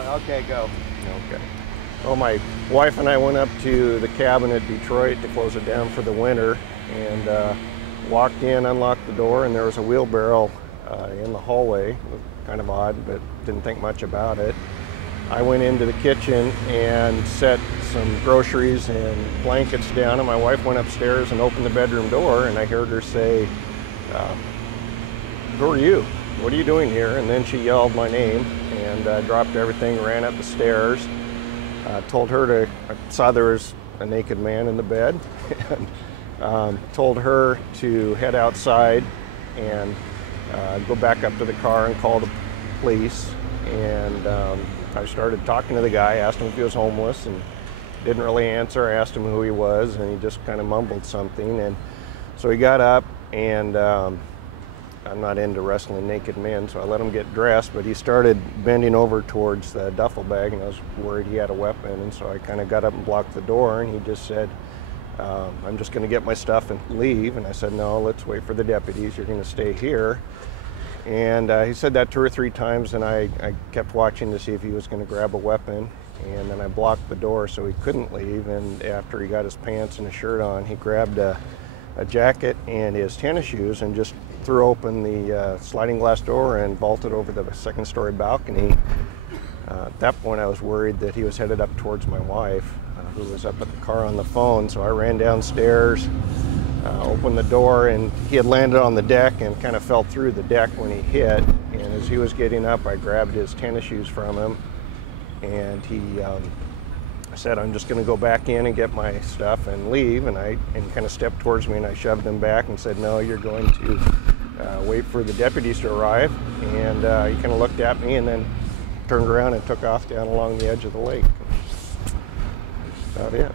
Okay, go. Okay. Well, my wife and I went up to the cabin at Detroit to close it down for the winter, and walked in, unlocked the door, and there was a wheelbarrow in the hallway. It was kind of odd, but didn't think much about it. I went into the kitchen and set some groceries and blankets down, and my wife went upstairs and opened the bedroom door, and I heard her say, "Who are you? What are you doing here?" And then she yelled my name, and dropped everything, ran up the stairs. Told her to, I saw there was a naked man in the bed, and told her to head outside and go back up to the car and call the police. And I started talking to the guy, asked him if he was homeless, and didn't really answer. I asked him who he was, and he just kind of mumbled something. And so he got up, and I'm not into wrestling naked men, so I let him get dressed, but he started bending over towards the duffel bag, and I was worried he had a weapon, and so I kind of got up and blocked the door, and he just said, "I'm just going to get my stuff and leave." And I said, "No, let's wait for the deputies. You're going to stay here." And he said that 2 or 3 times, and I kept watching to see if he was going to grab a weapon, and then I blocked the door so he couldn't leave. And after he got his pants and his shirt on, he grabbed a jacket and his tennis shoes and just threw open the sliding glass door and vaulted over the second-story balcony. At that point, I was worried that he was headed up towards my wife, who was up at the car on the phone. So I ran downstairs, opened the door, and he had landed on the deck and kind of fell through the deck when he hit. And as he was getting up, I grabbed his tennis shoes from him, and he said, "I'm just going to go back in and get my stuff and leave." And he kind of stepped towards me, and I shoved him back and said, "No, you're going to wait for the deputies to arrive." And he kind of looked at me and then turned around and took off down along the edge of the lake. That's about it.